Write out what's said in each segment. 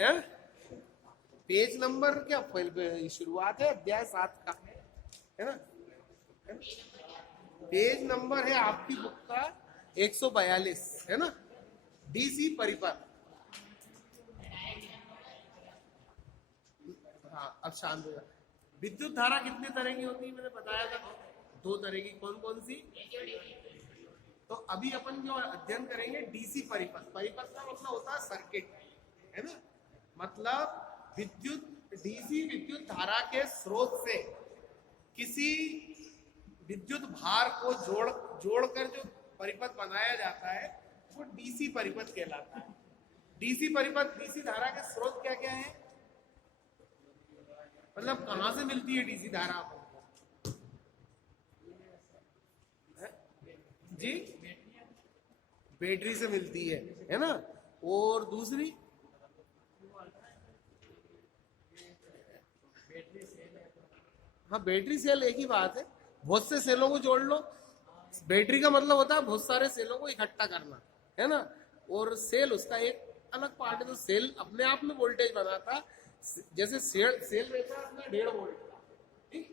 है page number क्या शुरुआत है अध्याय 7 का, है ना? पेज नंबर है आपकी बुक का 142, है ना? डीसी परिपथ। हाँ अब शांत हो जा। विद्युत धारा कितने तरह की होती है मैंने बताया था, 2 तरह की। कौन कौन सी? तो अभी अपन जो अध्ययन करेंगे डीसी परिपथ। परिपथ का मतलब होता है सर्किट, है ना? मतलब डीसी विद्युत धारा के स्रोत से किसी विद्युत भार को जोड़कर जो परिपथ बनाया जाता है वो डीसी परिपथ कहलाता है। डीसी परिपथ, डीसी धारा के स्रोत क्या क्या है? मतलब कहां से मिलती है डीसी धारा आपको? जी, बैटरी से मिलती है ना? और दूसरी हाँ बैटरी सेल एक ही बात है, बहुत से सेलों को जोड़ लो। बैटरी का मतलब होता है बहुत सारे सेलों को इकट्ठा करना, है ना? और सेल उसका एक अलग पार्ट है। तो सेल अपने आप में वोल्टेज बनाता, जैसे सेल रहता है अपना 1.5 वोल्ट का, ठीक?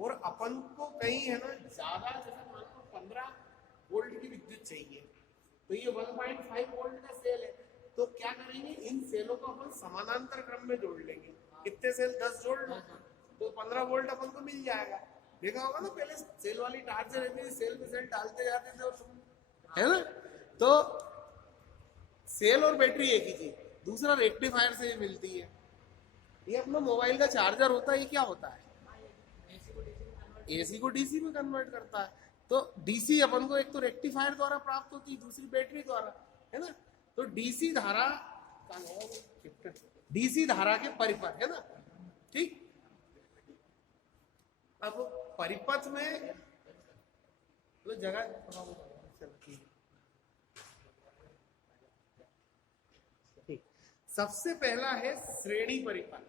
और अपन को कहीं है ना ज्यादा, जैसे मान लो 15 वोल्ट की विद्युत चाहिए, तो ये 1.5 वोल्ट का सेल है। तो क्या करेंगे, इन सेलों को अपन समानांतर क्रम में जोड़ लेंगे। कितने सेल? 10 जोड़ लो तो 15 वोल्ट अपन को मिल जाएगा। देखा होगा ना पहले सेल वाली तार से रहती थी, सेल में सेल डालते जाते थे, है ना? तो सेल और बैटरी एक ही चीज। दूसरा रेक्टिफायर से मिलती है। ये अपना मोबाइल का चार्जर होता है, ये क्या होता है? एसी को डीसी में कन्वर्ट करता है। तो डीसी अपन को एक तो रेक्टिफायर द्वारा प्राप्त होती है, दूसरी बैटरी द्वारा, है ना? तो डीसी धारा डीसी धारा के परिपथ, है ना? ठीक। अब परिपथ में तो जगह ठीक, सबसे पहला है श्रेणी परिपथ।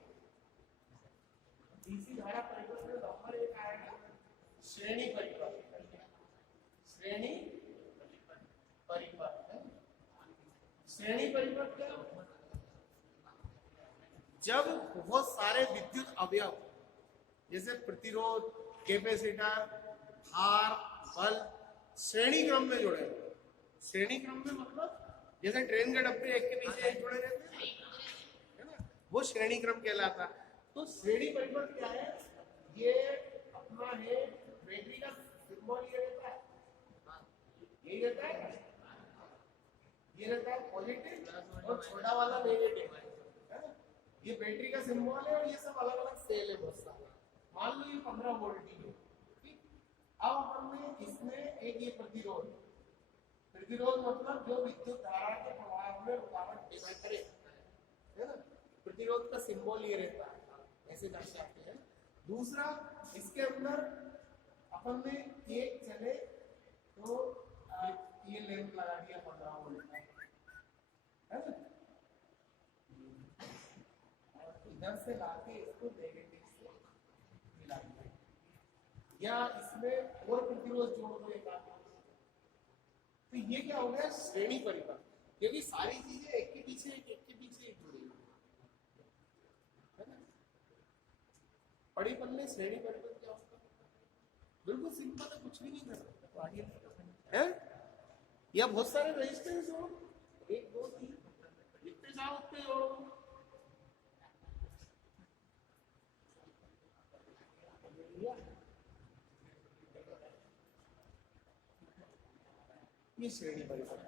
डीसी धारा परिपथ में नंबर 1 आएगा श्रेणी परिपथ। श्रेणी परिपथ, श्रेणी परिपथ क्या? जब बहुत सारे विद्युत अवयव जैसे प्रतिरोध, कैपेसिटर, भार, बल श्रेणी क्रम में जुड़े। श्रेणी क्रम में मतलब जैसे ट्रेन के डब्बे एक के पीछे एक जुड़े रहते हैं, है ना? वो श्रेणी क्रम कहलाता। तो श्रेणी परिपथ क्या है? ये अपना है बैटरी का सिंबल, ये रहता है, ये रहता है, ये रहता है पॉजिटिव और छोटा वाला नेगेटिव, है ना? ये बैटरी का सिंबल है और ये सब अलग अलग सेल है बहुत सारे। मान लो ये 15 वोल्ट की है, ठीक? अब हमने इसमें एक ये प्रतिरोध मतलब जो विद्युत धारा के प्रवाह में रुकावट पैदा करे, है ना? प्रतिरोध का सिंबल ये रहता है, ऐसे दर्शाते हैं। दूसरा, इसके अंदर अपन ने एक चले तो ये लैंप लगा दिया 15 वोल्ट का, है ना? और इधर से लाके इसको नेगेटिव से मिला दिया, या इसमें और प्रतिरोध जोड़ दो एक आध। तो ये क्या हो गया? श्रेणी परिपथ। क्योंकि सारी चीजें एक के पीछे एक के पीछे एक जुड़ी हुई है ना? पढ़ी पल्ले श्रेणी परिपथ क्या होता है? बिल्कुल सिंपल है, कुछ भी नहीं करना है। या बहुत सारे रेजिस्टेंस हो, 1 2 3 जितने चाहो उतने जोड़ो। ये श्रेणी परिपथ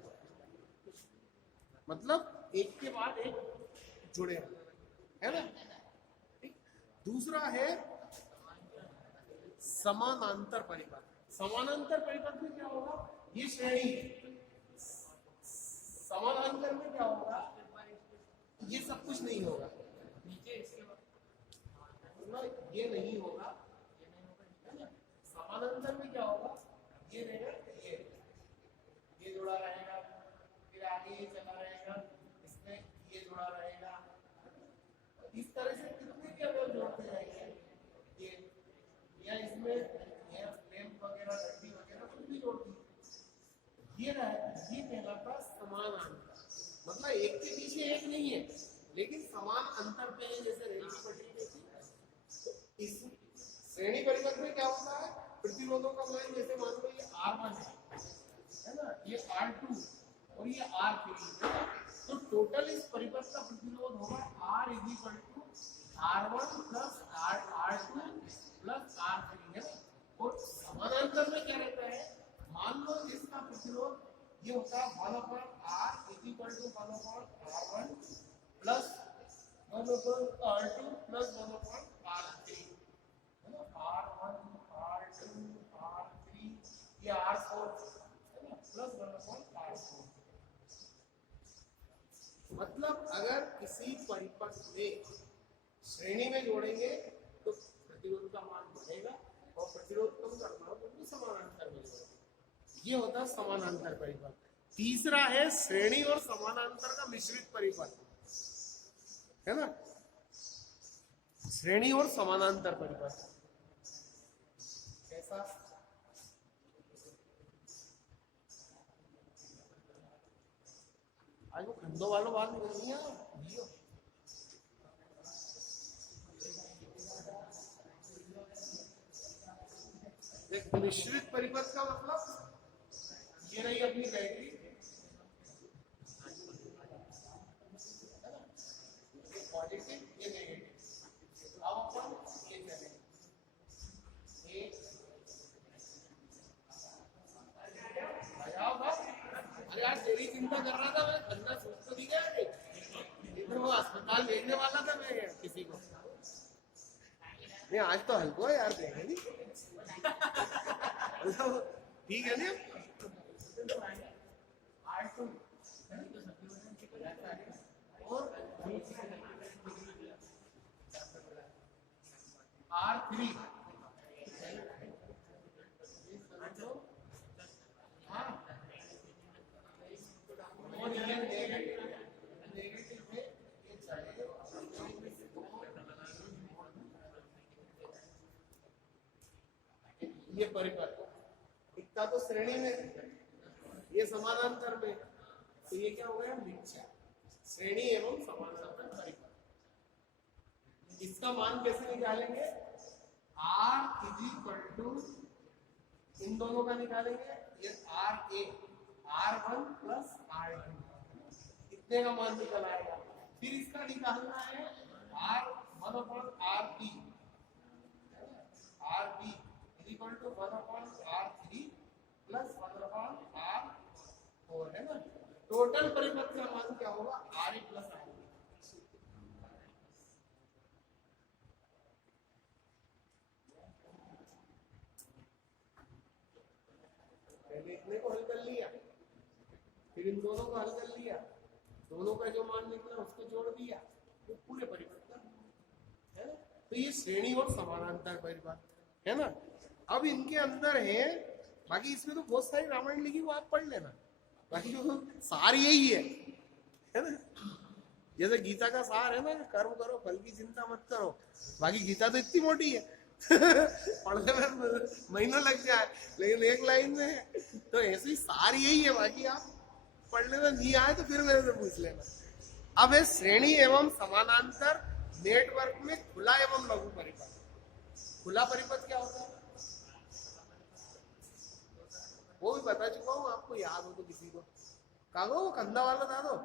मतलब एक के बाद एक जुड़े, है ना? ठीक। दूसरा है समानांतर परिपथ। समानांतर परिपथ में क्या होगा? ये श्रेणी है, समानांतर में क्या होगा? ये सब कुछ नहीं होगा, ये नहीं होगा, है ना? समानांतर में क्या होगा? ये रहेगा, ये जुड़ा रहेगा, फिर आगे ये चला रहेगा, इसमें ये जुड़ा रहेगा। इस तरह से कितने भी अवयव जोड़ते जाएंगे ये, या इसमें ये लैंप वगैरह, घंटी वगैरह कुछ भी जोड़ती है, ये कहलाता समानांतर। मतलब एक के पीछे एक नहीं है, लेकिन समान अंतर पे है, जैसे रेल की पटरी देखी। तो इस श्रेणी परिपथ में क्या होता है, प्रतिरोधों का मान जैसे मान लो ये R1 है ना, ये R2 और ये R3 है ना, तो टोटल इस परिपथ का प्रतिरोध होगा R = R1 plus R2 plus R3 है। और समानांतर में क्या रहता है, मान लो इसका प्रतिरोध ये होता है 1/R = 1/R1 plus 1/R2 plus 1/R3 है ना, R1 R2 R3 ये R4 है ना, प्लस 1/R4। मतलब अगर किसी परिपथ में श्रेणी में जोड़ेंगे तो प्रतिरोध का मान बढ़ेगा और प्रतिरोध कम करना हो तो समानांतर में जोड़ेंगे। ये होता है समानांतर परिपथ। तीसरा है श्रेणी और समानांतर का मिश्रित परिपथ, है ना, श्रेणी और समानांतर परिपथ कैसा, आज वो खंडों वालों बात नहीं करनी है। मिश्रित परिपथ का मतलब ये रही अपनी बैटरी, पॉजिटिव ये नेगेटिव, अब अपन ये चलेंगे अरे यार तेरी चिंता कर रहा था मैं, धंधा सोच तो दिया इधर, वो अस्पताल भेजने वाला था मैं किसी को। नहीं आज तो हल्को है यार, देखेंगे ठीक है ना। R3 और ये नेगेटिव में ये चले, ये परिपथ इतना तो श्रेणी में, ये समानांतर में, तो ये क्या हो गया मिथ्या श्रेणी एवं समानांतर परिपथ। इसका मान कैसे निकालेंगे, R = इन दोनों का निकालेंगे, ये RA R1 प्लस R2 इतने का मान निकल आएगा। फिर इसका निकालना है R1/RB RB = 1/R3 plus 1/R4 है ना। टोटल परिपथ का मान क्या होगा, RA प्लस RB। पहले इतने को हल कर लिया, फिर इन दोनों को हल कर लिया, दोनों का जो मान निकला उसको जोड़ दिया, वो पूरे परिपथ का है ना। तो ये श्रेणी और समानांतर परिपथ है ना। अब इनके अंदर है, बाकी इसमें तो बहुत सारी रामायण लिखी, वो आप पढ़ लेना, बाकी तो सार यही है ना। जैसे गीता का सार है ना, कर्म करो फल की चिंता मत करो, बाकी गीता तो इतनी मोटी है पढ़ने में महीनों लग जाए, लेकिन एक लाइन में है। तो ऐसे ही सार यही है, बाकी आप पढ़ने में नहीं आए तो फिर मेरे से पूछ लेना। अब है श्रेणी एवं समानांतर नेटवर्क में खुला एवं लघु परिपथ। खुला परिपथ क्या होता है वो भी बता चुका हूँ, आपको याद हो तो किसी को कागो कंधा वाला था दो।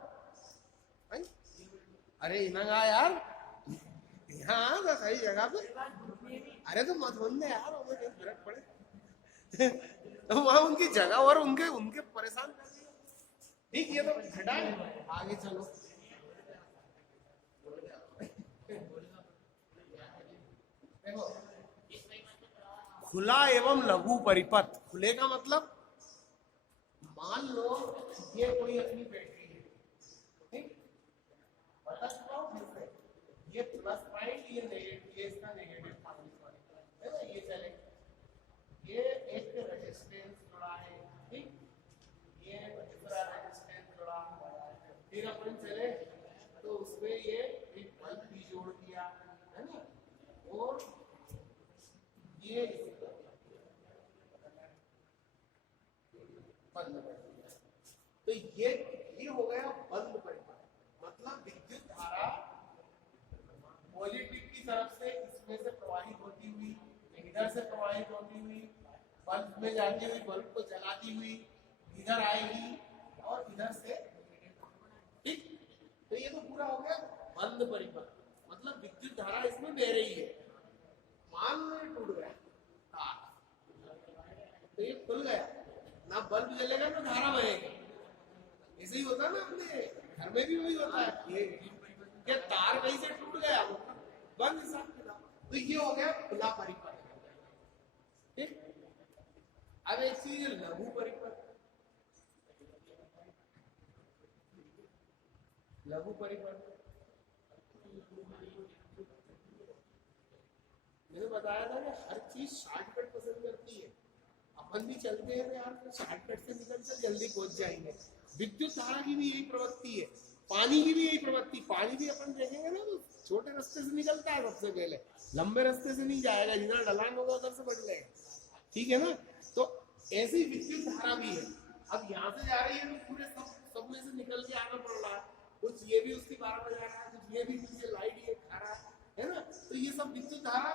अरे इनगा यार, यहाँ तो सही जगह पे, अरे तो मत बोल दे यार, मुझे फर्क पड़े तो वहाँ उनकी जगह और उनके उनके परेशान कर दिया। ठीक, ये तो हटाए, आगे चलो। देखो खुला एवं लघु परिपथ, खुले का मतलब मान लो ये कोई अपनी बैटरी है, ठीक, बता चुका हूं फिर से, ये प्लस पॉइंट ये नेगेटिव, ये इसका नेगेटिव है ना, ये चले, ये एक रेजिस्टेंस जुड़ा है, ठीक, ये दूसरा रेजिस्टेंस जुड़ा है, फिर अपन चले तो उसमें ये एक बल्ब भी जोड़ दिया है ना, और ये बंद कर दिया। तो ये हो गया बंद परिपथ, मतलब विद्युत धारा इधर से प्रवाहित होती हुई बल्ब में जाती हुई बल्ब को जलाती हुई इधर आएगी और इधर से, ठीक। तो ये तो पूरा हो गया बंद परिपथ, मतलब विद्युत धारा इसमें बह रही है। मान लो ये टूट गया तार, तो ये खुल गया, ना बल्ब जलेगा ना धारा बहेगी। ऐसे ही होता है ना, अपने घर में भी वही होता है, ये तार कहीं से टूट गया बंद हिसाब किताब। तो ये हो गया खुला परिपथ, ठीक। अब एक चीज लघु परिपथ, लघु परिपथ मैंने बताया था कि हर चीज शॉर्टकट पसंद करती है। अपन भी चलते हैं यार, तो शॉर्टकट से निकल कर जल्दी पहुंच जाएंगे। विद्युत धारा की भी यही प्रवृत्ति है, पानी की भी यही प्रवृत्ति। पानी भी अपन देखेंगे ना तो छोटे रास्ते से निकलता है सबसे पहले, लंबे रास्ते से नहीं जाएगा, जितना ढलान होगा उधर से बढ़ जाएगा, ठीक है ना। तो ऐसी विद्युत धारा भी है। अब यहाँ से जा रही है तो पूरे सब में से निकल के आना पड़ रहा है, कुछ ये भी उसकी 12 बजा रहा है, कुछ ये भी पीछे लाइट ये खा रहा है ना। तो ये सब विद्युत धारा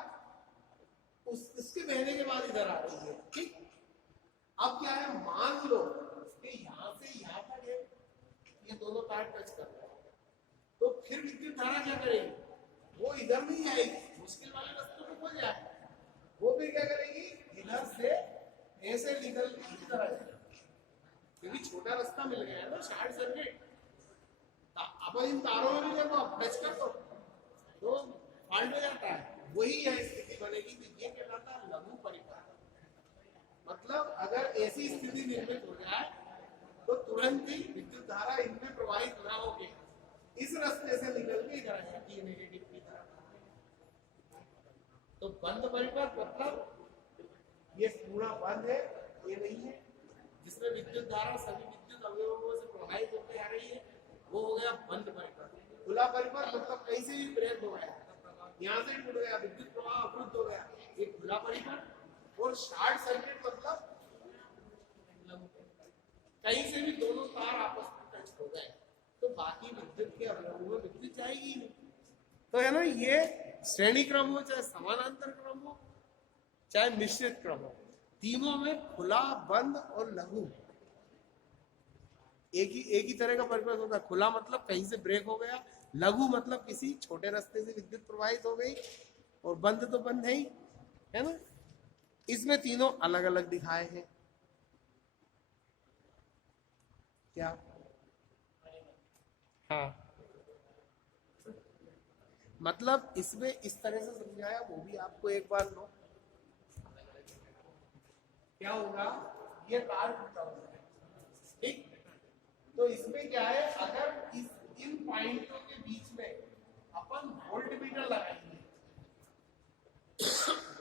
उसके बहने के बाद इधर आ रही है, ठीक। अब क्या है, मान लो कि यहाँ से यहाँ तक है, ये दोनों तार टच कर रहे हैं, तो फिर विद्युत धारा क्या करेगी, वो इधर नहीं आएगी, मुश्किल वाले रास्ते में हो जाए, वो भी क्या करेगी, इधर से ऐसे निकल के इधर आ जाएगी, क्योंकि छोटा रास्ता मिल गया है ना, शॉर्ट सर्किट। अब इन तारों में भी देखो टच कर दो तो फॉल्ट हो जाता है, वही यह स्थिति बनेगी। तो ये कहलाता है लघु परिपथ। मतलब अगर ऐसी स्थिति निर्मित हो जाए तो तुरंत ही विद्युत धारा इनमें प्रवाहित ना होके इस रास्ते से निकल के इधर आ जाती है, नेगेटिव की तरफ। तो बंद परिपथ मतलब ये पूरा बंद है, ये नहीं है, जिसमें विद्युत धारा सभी विद्युत अवयवों से प्रवाहित होकर आ रही है, वो हो गया बंद परिपथ। खुला परिपथ मतलब कहीं से भी ब्रेक हो गया, यहाँ से टूट गया, विद्युत प्रवाह अवरुद्ध हो गया, एक खुला परिपथ। और शॉर्ट सर्किट मतलब कहीं से भी दोनों तार आपस में टच हो गए तो बाकी विद्युत के अवयवों में विद्युत जाएगी नहीं। तो है ना, ये श्रेणी क्रम हो चाहे समानांतर क्रम हो चाहे मिश्रित क्रम हो, तीनों में खुला, बंद और लघु एक ही तरह का परिपथ होता है। खुला मतलब कहीं से ब्रेक हो गया, लघु मतलब किसी छोटे रास्ते से विद्युत प्रवाहित हो गई, और बंद तो बंद है ही, है ना। इसमें तीनों अलग अलग दिखाए हैं। क्या? हाँ, मतलब इसमें इस तरह से समझाया, वो भी आपको एक बार लो। क्या होगा, ये तार टूटा हुआ है, ठीक। तो इसमें क्या है, अगर इन पॉइंटों के बीच में अपन वोल्ट मीटर लगाएंगे,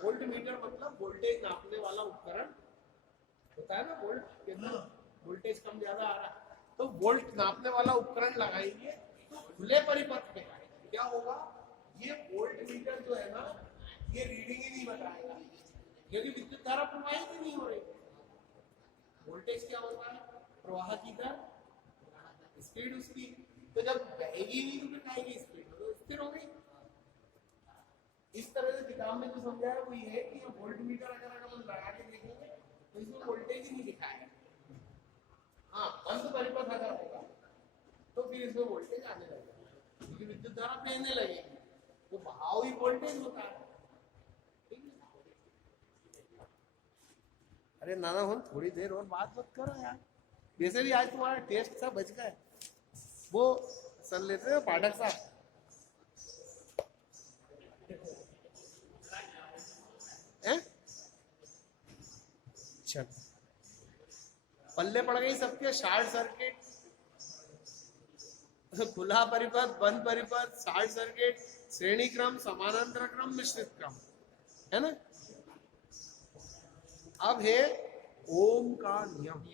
वोल्ट मीटर मतलब वोल्टेज नापने वाला उपकरण होता है ना, वोल्ट कितना वोल्टेज कम ज्यादा आ रहा है, तो वोल्ट नापने वाला उपकरण लगाएंगे तो खुले परिपथ में क्या होगा, ये वोल्ट मीटर जो है ना, ये रीडिंग ही नहीं बताएगा, क्योंकि विद्युत धारा प्रवाहित ही नहीं हो रही। वोल्टेज क्या होता है, प्रवाह की दर, स्पीड उसकी, तो जब बहेगी नहीं तो फिर आएगी स्पीड, तो स्थिर हो गई। इस तरह से किताब में जो समझाया वो ये है कि ये वोल्ट मीटर अगर हम लगा के देखेंगे तो इसमें वोल्टेज ही नहीं दिखाएगा। हाँ, बंद परिपथ अगर होगा तो फिर इसमें वोल्टेज आने लगेगा, क्योंकि विद्युत धारा बहने लगेगी, वो बहाव ही वोल्टेज होता है। अरे नाना हो, थोड़ी देर और बात मत करो यार, वैसे भी आज तुम्हारा टेस्ट सब बच गए, वो सर लेते हैं पाठक साहब। चल, पल्ले पड़ गई सबके, शॉर्ट सर्किट, खुला परिपथ, बंद परिपथ, शॉर्ट सर्किट, श्रेणी क्रम, समानांतर क्रम, मिश्रित क्रम, है ना। अब है ओम का नियम।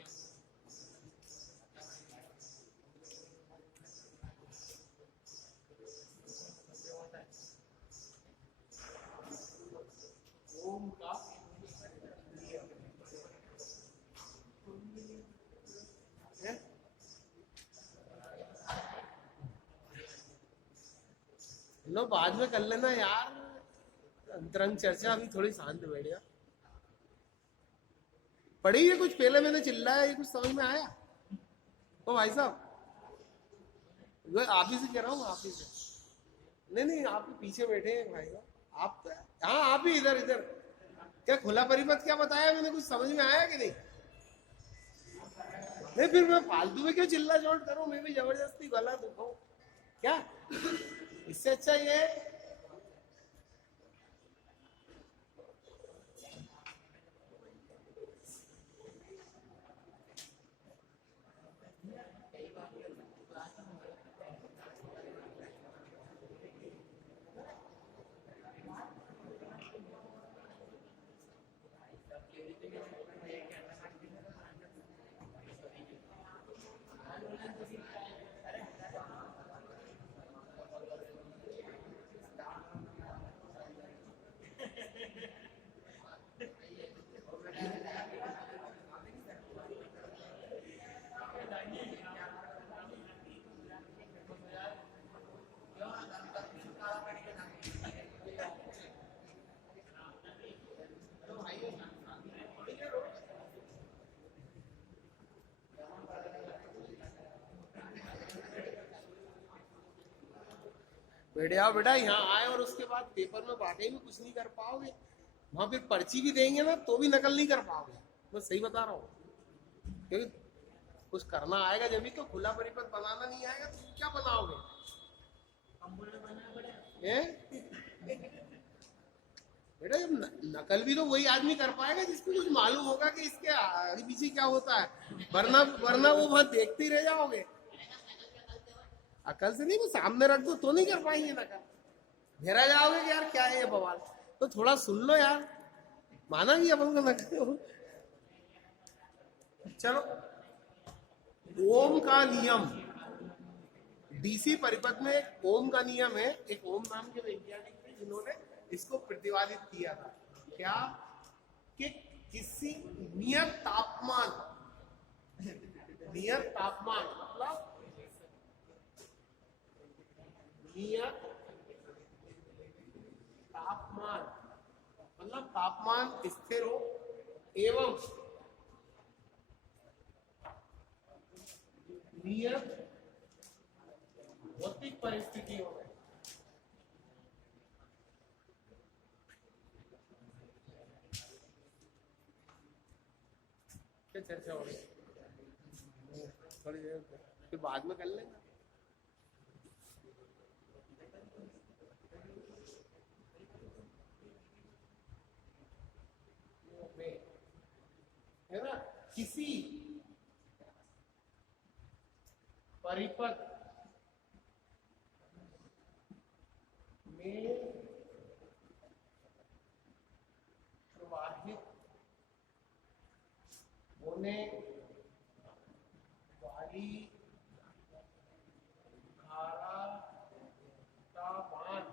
ओम का लो, बाद में कर लेना यार, अंतरंग चर्चा अभी थोड़ी शांत बैठिया। पढ़ी है कुछ पहले मैंने चिल्लाया, ये कुछ समझ में आया? ओ भाई साहब, वो आप ही से कह रहा हूँ, आप ही से। नहीं नहीं, आप पीछे बैठे हैं भाई साहब, आप। हाँ आप ही इधर इधर। क्या खुला परिपथ क्या बताया मैंने, कुछ समझ में आया कि नहीं? नहीं फिर मैं फालतू में क्यों चिल्ला चोट करूं, मैं भी जबरदस्ती गला दुखाऊं क्या? इससे अच्छा ये बेटा बेटा यहाँ आए और उसके बाद पेपर में वाकई में कुछ नहीं कर पाओगे, वहां फिर पर्ची भी देंगे ना तो भी नकल नहीं कर पाओगे। मैं सही बता रहा हूँ, क्योंकि कुछ करना आएगा जब भी तो, खुला परिपथ बनाना नहीं आएगा तो क्या बनाओगे? बेटा जब नकल भी तो वही आदमी कर पाएगा जिसको कुछ मालूम होगा कि इसके आगे पीछे क्या होता है, वरना वरना वो बस देखते ही रह जाओगे। अकल से नहीं, वो सामने रख दो तो नहीं कर पाएंगे नकल। घेरा जाओगे कि यार क्या है ये बवाल, तो थोड़ा सुन लो यार, माना भी अपन को नकल। चलो, ओम का नियम, डीसी परिपथ में एक ओम का नियम है। एक ओम नाम के वैज्ञानिक थे जिन्होंने इसको प्रतिपादित किया था। क्या? कि किसी नियत तापमान, नियत तापमान मतलब नियत तापमान मतलब तापमान स्थिर हो एवं नियत भौतिक परिस्थितियों में क्या चर्चा हो रही है? थोड़ी देर फिर बाद में कर लेंगे। है ना, किसी परिपथ में प्रवाहित होने वाली धारा का मान,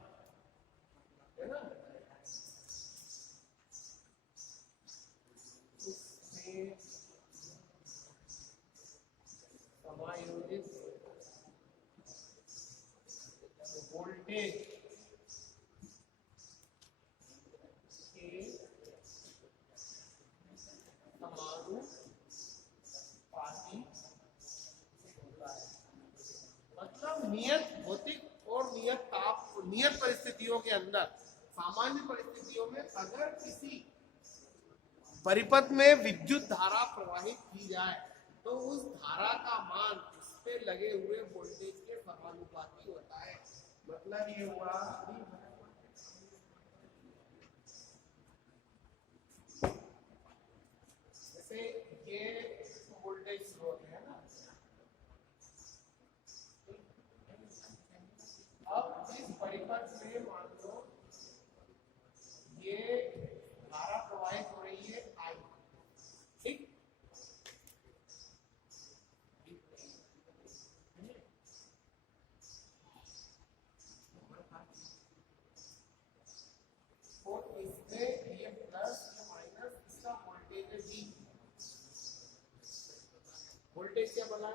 है ना, उसमें समायोजित वोल्टेज के समानुपाती होता है। मतलब नियत भौतिक और नियत ताप, नियत परिस्थितियों के अंदर, सामान्य परिस्थितियों में अगर किसी परिपथ में विद्युत धारा प्रवाहित की जाए तो उस धारा का मान उस पे लगे हुए वोल्टेज के समानुपाती होता है। मतलब ये हुआ, जैसे ये वोल्टेज स्रोत है ना, अब इस परिपथ में मान लो ये धारा प्रवाहित हो रही है आई, ठीक? और इसमें ये प्लस या माइनस, इसका वोल्टेज है जी। वोल्टेज क्या बना है?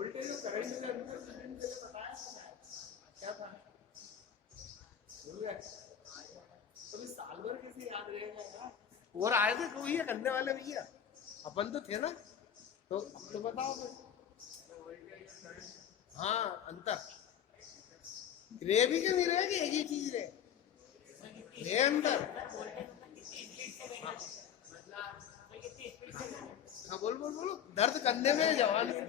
वोल्टेज और करंट के अंदर बताया क्या था, भूल गए? तो साल भर कैसे याद रहेगा यार? और आए थे कोई है करने वाले भैया, अपन तो थे ना, तो अब तो बताओ फिर। हाँ अंतर रे भी क्या नहीं रहेगी, एक ही चीज रे अंदर। हाँ बोल बोल बोलो, दर्द करने में जवान है।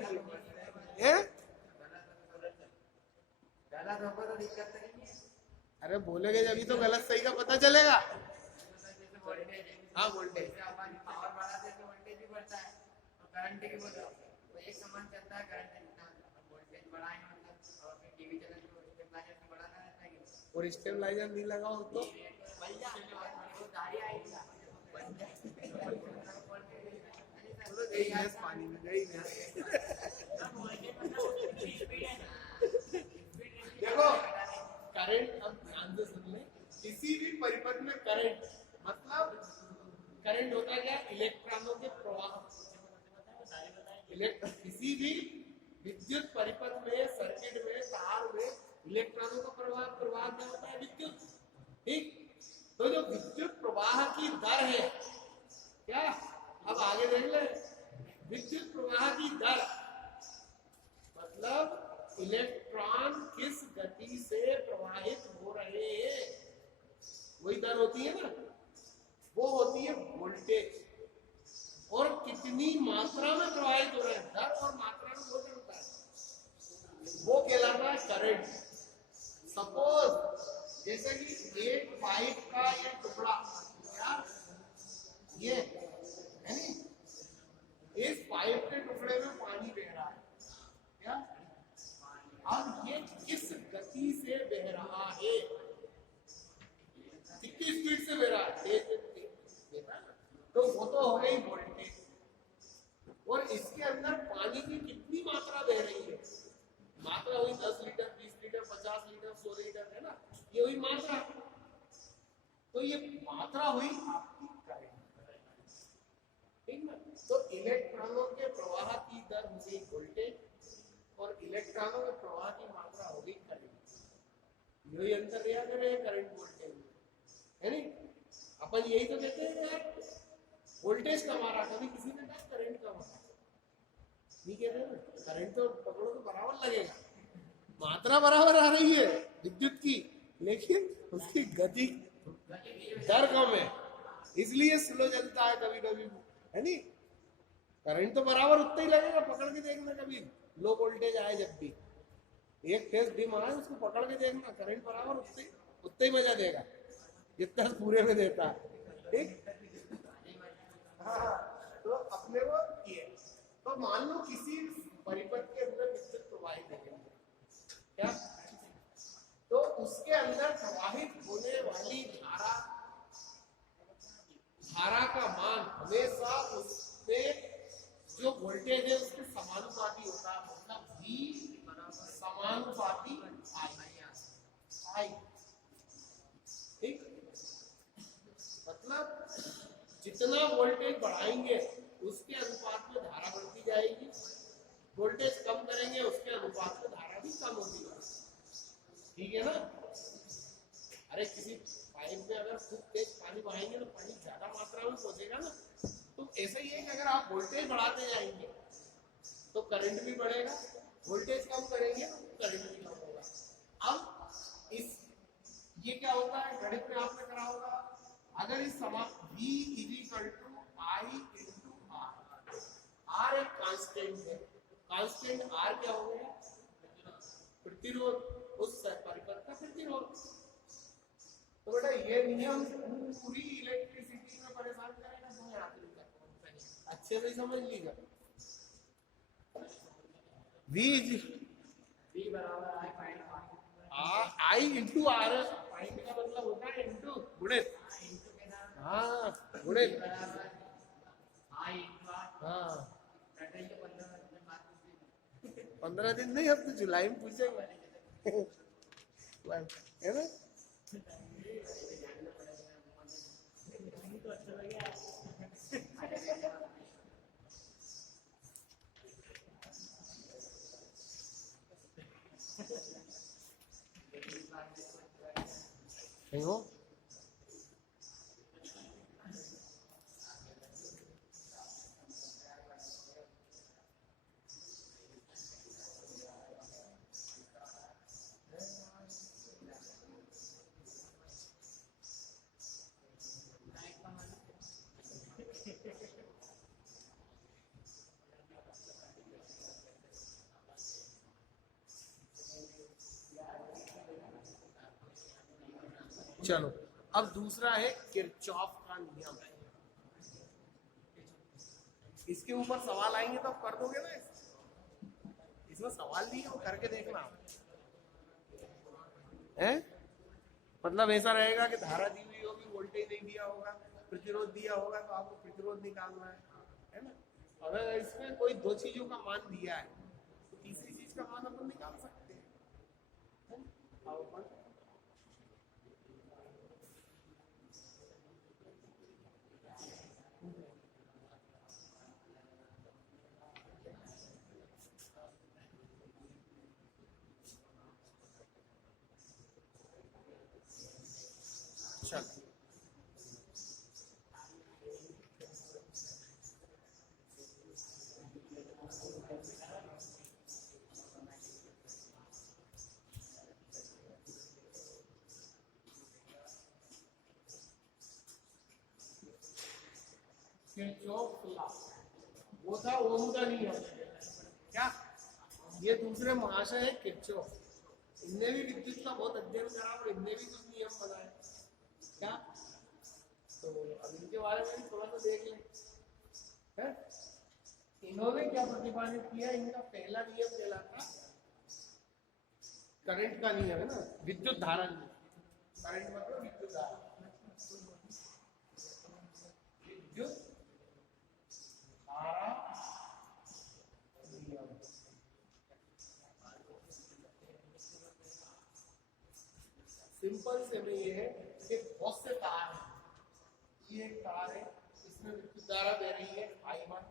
अरे बोलेगे जब तो गलत सही का पता चलेगा। हाँ वोल्टेज पावर बढ़ाते तो वोल्टेज भी बढ़ता है और करंट भी बढ़ता है, तो एक समान चलता है। करंट वोल्टेज बढ़ाएंगे मतलब, और फिर टीवी चला तो स्टेबलाइजर से बढ़ाना रहता है, और स्टेबलाइजर नहीं लगाओ तो पानी में गई। देखो करंट, अब ध्यान से सुन ले, किसी भी परिपथ में करंट मतलब करंट होता है क्या, इलेक्ट्रॉनों के प्रवाह। किसी भी विद्युत परिपथ में, सर्किट में, तार में इलेक्ट्रॉनों का प्रवाह क्या होता है, विद्युत। ठीक, तो जो विद्युत प्रवाह की दर है क्या, अब आगे देख ले, विद्युत प्रवाह की दर मतलब इलेक्ट्रॉन किस गति से प्रवाहित हो रहे हैं, वही दर होती है ना, वो होती है वोल्टेज। और कितनी मात्रा में प्रवाहित हो रहे हैं, दर और मात्रा में वो होता है, वो कहलाता है करंट। सपोज जैसे कि एक पाइप का ये टुकड़ा, क्या ये है नी? इस पाइप के टुकड़े में पानी बह रहा है क्या, अब ये किस गति से बह रहा है, कितनी स्पीड से बह रहा है, तेज, तो वो तो हो गई वोल्टेज। और इसके अंदर पानी की कितनी मात्रा बह रही है, मात्रा हुई 10 लीटर, 20 लीटर, 50 लीटर, 100 लीटर, है ना, ये हुई मात्रा। तो ये मात्रा हुई आपकी करंट, ठीक ना। तो इलेक्ट्रॉनों के प्रवाह की दर हो गई वोल्टेज और इलेक्ट्रॉनों के प्रवाह की मात्रा हो गई करंट। यही अंतर दिया करें करंट वोल्टेज में, है नी। अपन यही तो कहते हैं यार, वोल्टेज कम आ रहा, कभी किसी ने कहा करंट कम आ रहा, नहीं कहते ना, करंट तो पकड़ो तो बराबर लगेगा, मात्रा बराबर आ रही है विद्युत की, लेकिन उसकी गति दर कम है, इसलिए स्लो चलता है कभी कभी, है नी। करंट तो बराबर उतना ही लगेगा, पकड़ के देखना, कभी लो वोल्टेज आए जब भी एक फेस डिम आए उसको पकड़ के देखना, करंट बराबर उतना ही मजा देगा जितना पूरे में देता है, ठीक। हाँ, तो अपने को ये, तो मान लो किसी परिपथ के अंदर विद्युत प्रवाहित देखेंगे क्या, तो उसके अंदर प्रवाहित होने वाली धारा का मान हमेशा उसमें जो वोल्टेज है उसके समानुपाती होता है, मतलब V समानुपाती I, ठीक। मतलब जितना वोल्टेज बढ़ाएंगे उसके अनुपात में धारा बढ़ती जाएगी, वोल्टेज कम करेंगे उसके अनुपात में धारा भी कम होती जाएगी, ठीक है ना। अरे किसी पाइप में अगर खूब तेज पानी बहाएंगे तो पानी ज्यादा मात्रा में पहुंचेगा ना, तो ऐसा ही है कि अगर आप वोल्टेज बढ़ाते जाएंगे तो करंट भी बढ़ेगा, वोल्टेज कम करेंगे तो करंट भी कम होगा। अब इस ये क्या होता है, गणित में आपने करा होगा, अगर इस V = I × R, R एक कांस्टेंट है, कांस्टेंट R क्या हो गया, प्रतिरोध, उस परिपथ का प्रतिरोध। तो बेटा ये नियम पूरी इलेक्ट्रिसिटी में परेशान करेगा तुम्हें आखिरी तक, अच्छे से समझ लीजिएगा। V बराबर I × R, पॉइंट का मतलब होता है इनटू, गुणित, हाँ गुणित, हाँ 15 दिन नहीं, अब तो जुलाई में पूछेगा है ना। रहे हो। चलो अब दूसरा है किरचॉफ का नियम। इसके ऊपर सवाल आएंगे तो आप कर दोगे ना। इसमें सवाल नहीं है, वो करके देखना है। मतलब ऐसा रहेगा कि धारा दी हुई होगी, वोल्टेज नहीं दिया होगा, प्रतिरोध दिया होगा, तो आपको प्रतिरोध निकालना है ना। अगर इसमें कोई दो चीजों का मान दिया है तो तीसरी चीज का मान अपन निकाल सकते हैं, है ना? अब अपन चल किरचॉफ लॉ वो था ओम का नियम। क्या ये दूसरे महाशय है किरचॉफ, इनने भी विद्युत का बहुत अध्ययन करा और इनने भी कुछ नियम बनाए। क्या तो अब इनके बारे में भी थोड़ा सा देख लें, है? इन्होंने क्या प्रतिपादित किया, इनका पहला नियम कहलाता करंट का नियम, है ना, विद्युत धारा नियम। करंट मतलब विद्युत धारा, विद्युत धारा नियम। सिंपल से में ये है कि बहुत से तार है, ये एक तार है, इसमें विद्युत धारा बह रही है I1,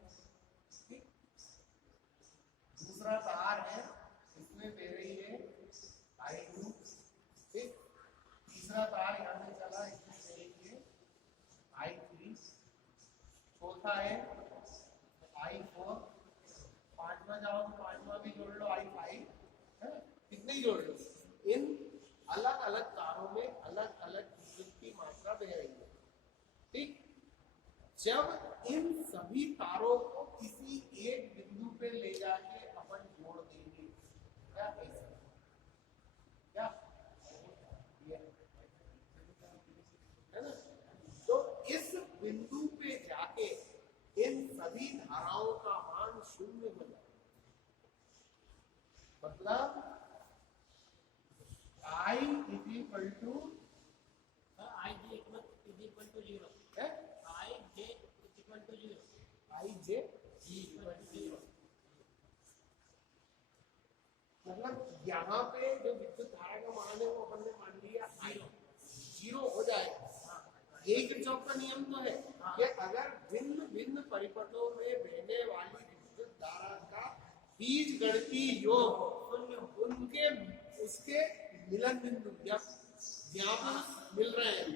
ठीक। दूसरा तार है, इसमें बह रही है I2, ठीक। तीसरा तार यहाँ से चला, इसमें बह रही है I3। चौथा है I4। पांचवा जाओ तो पांचवा भी जोड़ लो, I5, है, कितने ही जोड़ लो। इन अलग अलग तारों में अलग अलग विद्युत की मात्रा बह रही है, ठीक। जब इन सभी तारों को किसी एक बिंदु पे ले जाके अपन जोड़ देंगे, क्या ऐसा, क्या ये है ना, तो इस बिंदु पे जाके इन सभी धाराओं का मान शून्य हो जाए। मतलब I is equal to I j is equal to 0. है, I j is equal to 0. I j G is equal to 0. मतलब यहाँ पे जो विद्युत धारा का मान है वो अपन ने मान लिया जीरो हो जाएगा। यही किरचॉफ का नियम तो है कि अगर भिन्न भिन्न परिपथों में बहने वाली विद्युत धारा का बीजगणितीय योग उनके उसके मिलन बिंदु या जहाँ पर मिल रहे हैं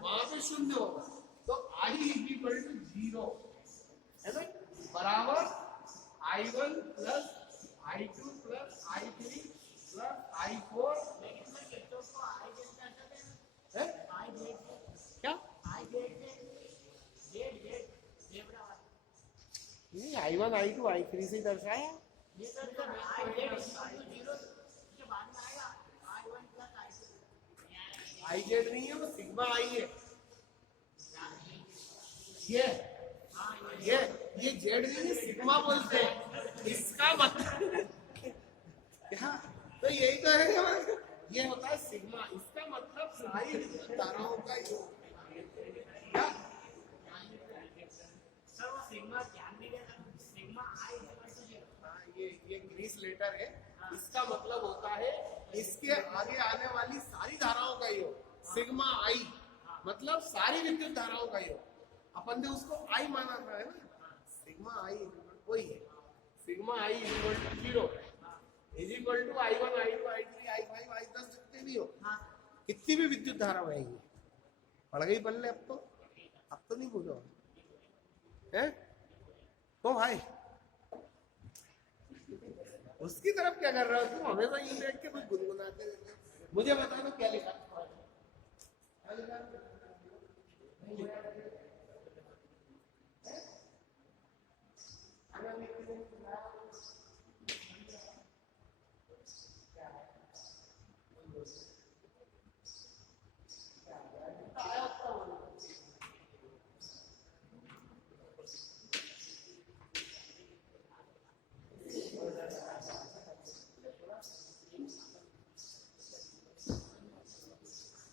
वहां पे शून्य होगा, तो I इज इक्वल टू 0, है ना, बराबर I1 plus I2 plus I3 plus I4। लेकिन मैं किरचॉफ को I j से हटा देना, है I j से, क्या I j से j बराबर ये I1 I2 I3 से दर्शाया। ये तो I j is equal to 0 के बाद में आएगा I1 plus I2। I Z नहीं है, वो सिग्मा I है। ये जेड नहीं है, सिग्मा बोलते हैं। इसका मतलब क्या, तो यही तो है, ये होता है सिग्मा। इसका मतलब सारी विद्युत धाराओं का योग। क्या सर वो सिग्मा ध्यान नहीं देना, sigma I is equal to 0। हाँ, ये ग्रीस लेटर है। इसका मतलब होता है इसके आगे आने वाली सारी धाराओं का योग, सिग्मा I, मतलब सारी विद्युत धाराओं का योग। अपन ने उसको I माना था, है ना, सिग्मा I वही है, sigma I is equal to 0 is equal to I1 I2 I3 I5 I10 जितने भी हो, कितनी भी विद्युत धारा बहेगी, पड़ गई बल्ले। अब तो नहीं बोलो है तो भाई, उसकी तरफ क्या कर रहे हो तुम? हमेशा यूं देख के कुछ गुनगुनाते रहते हो। मुझे बता दो क्या लिखा?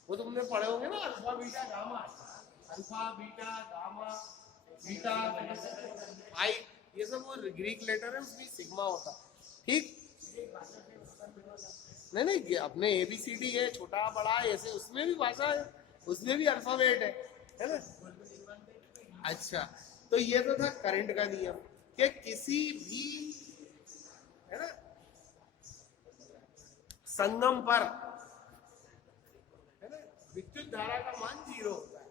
वो तुमने पढ़े होंगे ना, alpha beta gamma, alpha beta gamma beta आई, ये सब वो ग्रीक लेटर है, उसमें सिग्मा होता। ठीक, नहीं नहीं, ये अपने ABCD है, छोटा बड़ा ऐसे, उसमें भी भाषा है, उसमें भी अल्फाबेट है ना। अच्छा, तो ये तो था करंट का नियम कि किसी भी है ना संगम पर है ना विद्युत धारा का मान 0 होता है।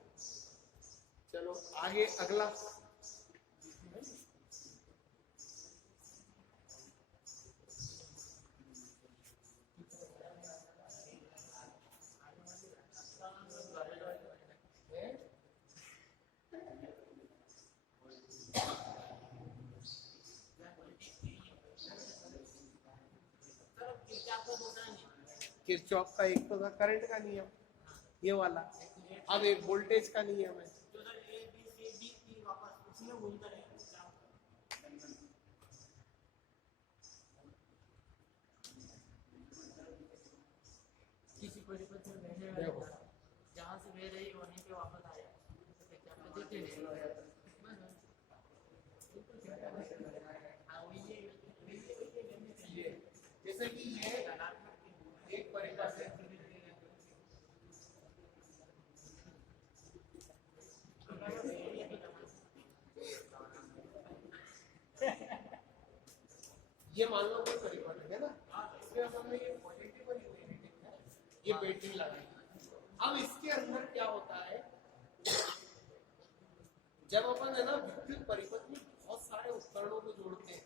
चलो आगे अगला, किरचॉफ का एक तो था करंट का नियम, ये वाला। अब एक वोल्टेज का नियम है। किसी परिपथ में बहने देखो, वाला जहाँ से बह रही वहीं पे वापस आया, जैसे कि ये एक परिपथ है, ये मान लो कोई परिपथ है ना, इसमें हमने ये पॉजिटिव और नेगेटिव है, ये बैटरी लगाई। अब इसके अंदर क्या होता है, जब अपन है ना विद्युत परिपथ में बहुत सारे उपकरणों को जोड़ते हैं,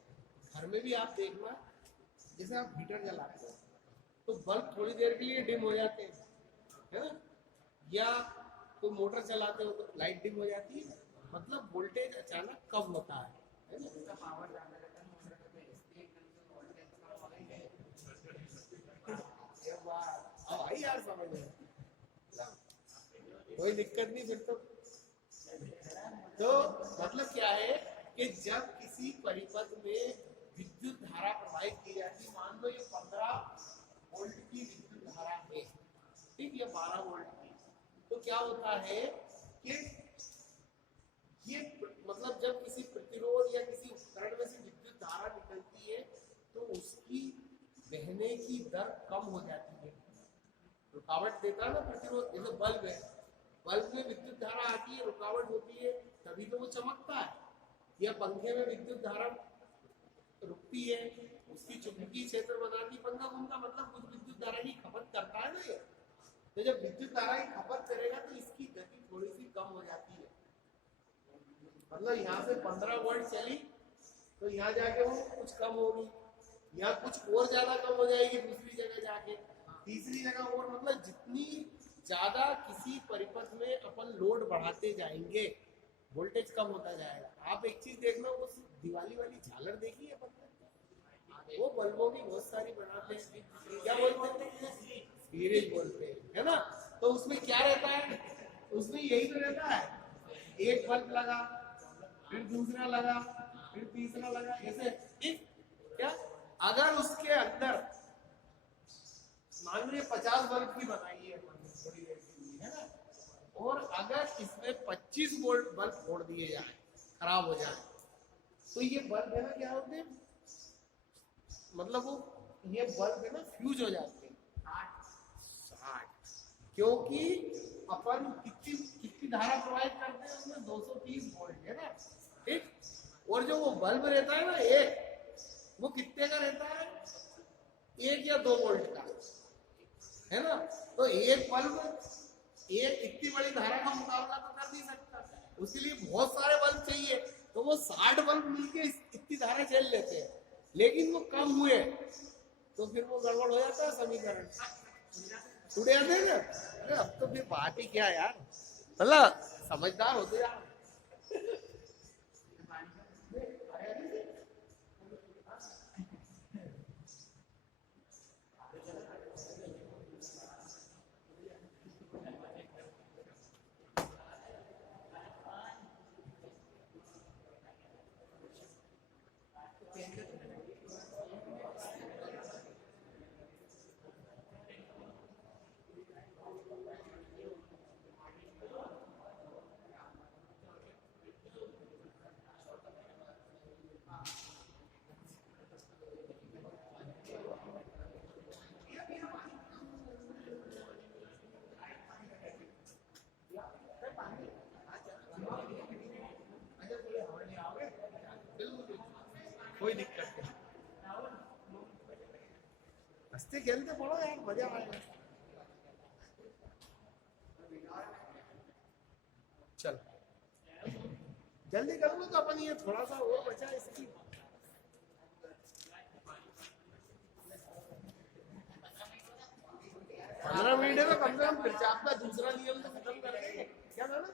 घर में भी आप देखना, जैसे आप हीटर जलाते हो तो बल्ब थोड़ी देर के लिए डिम हो जाते हैं, है ना, या कोई मोटर चलाते हो तो लाइट डिम हो जाती है, मतलब वोल्टेज अचानक कम होता है ना? पावर ज्यादा रहता है मोटर पे, इसलिए वोल्टेज कम हो गई है। ये बात अब आई यार समझ में, कोई दिक्कत नहीं फिर तो मतलब क्या है कि जब किसी परिपथ में विद्युत धारा प्रवाहित की जाती है, मान लो ये 15 वोल्ट की विद्युत धारा है, ठीक, ये 12 वोल्ट की, तो क्या होता है कि ये मतलब जब किसी प्रतिरोध या किसी उपकरण में से विद्युत धारा निकलती है तो उसकी बहने की दर कम हो जाती है। रुकावट देता है ना प्रतिरोध, जैसे बल्ब है, बल्ब में विद्युत धारा आती है, रुकावट होती है, तभी तो वो चमकता है। या पंखे में विद्युत धारा रुकती है, उसकी चुंबकीय क्षेत्र बनाती, पंखा घूमता, मतलब कुछ विद्युत धारा की खपत करता है ना ये। तो जब विद्युत धारा की खपत करेगा तो इसकी गति थोड़ी सी कम हो जाती है, मतलब यहाँ से 15 वोल्ट चली तो यहाँ जाके वो कुछ कम होगी, यहाँ कुछ और ज्यादा कम हो जाएगी दूसरी जगह जाके, तीसरी जगह और, मतलब जितनी ज्यादा किसी परिपथ में अपन लोड बढ़ाते जाएंगे वोल्टेज कम होता जाएगा। आप एक चीज देख लो, उस दिवाली वाली झालर देखी है अपन, वो बल्बों की बहुत सारी बनाते हैं, क्या बोलते हैं, सीरीज बोलते हैं, है ना। तो उसमें क्या रहता है, उसमें यही तो रहता है, एक बल्ब लगा, फिर दूसरा लगा, फिर तीसरा लगा, ऐसे, ठीक। क्या अगर उसके अंदर मान लो 50 बल्ब की बनाई है थोड़ी देर के लिए, है ना, और अगर इसमें 25 वोल्ट बल्ब फोड़ दिए जाए, खराब हो जाए, तो ये बल्ब है ना क्या होते हैं, मतलब वो ये बल्ब है ना फ्यूज हो जाते हैं, 60, क्योंकि अपन कितनी धारा प्रोवाइड करते हैं उसमें 230 वोल्ट है ना, ठीक। और जो वो बल्ब रहता है ना एक, वो कितने का रहता है, 1 या 2 वोल्ट का, है ना। तो एक बल्ब एक इतनी बड़ी धारा का मुकाबला तो कर नहीं सकता, उसके लिए बहुत सारे बल्ब चाहिए। तो वो 60 बल्ब मिलके इतनी धारा झेल लेते हैं, लेकिन वो कम हुए तो फिर वो गड़बड़ हो जाता है, समीकरण टूट जाते हैं ना। अरे अब तो फिर बात ही क्या यार, मतलब समझदार होते यार। कोई दिक्कत नहीं, हंसते खेलते पढ़ो यार, मजा आएगा। चल जल्दी कर लो, तो अपन ये थोड़ा सा और बचा है इसकी। 15 मिनट है तो कम से कम पिरचाप का दूसरा नियम तो खत्म कर देंगे, क्या था ना।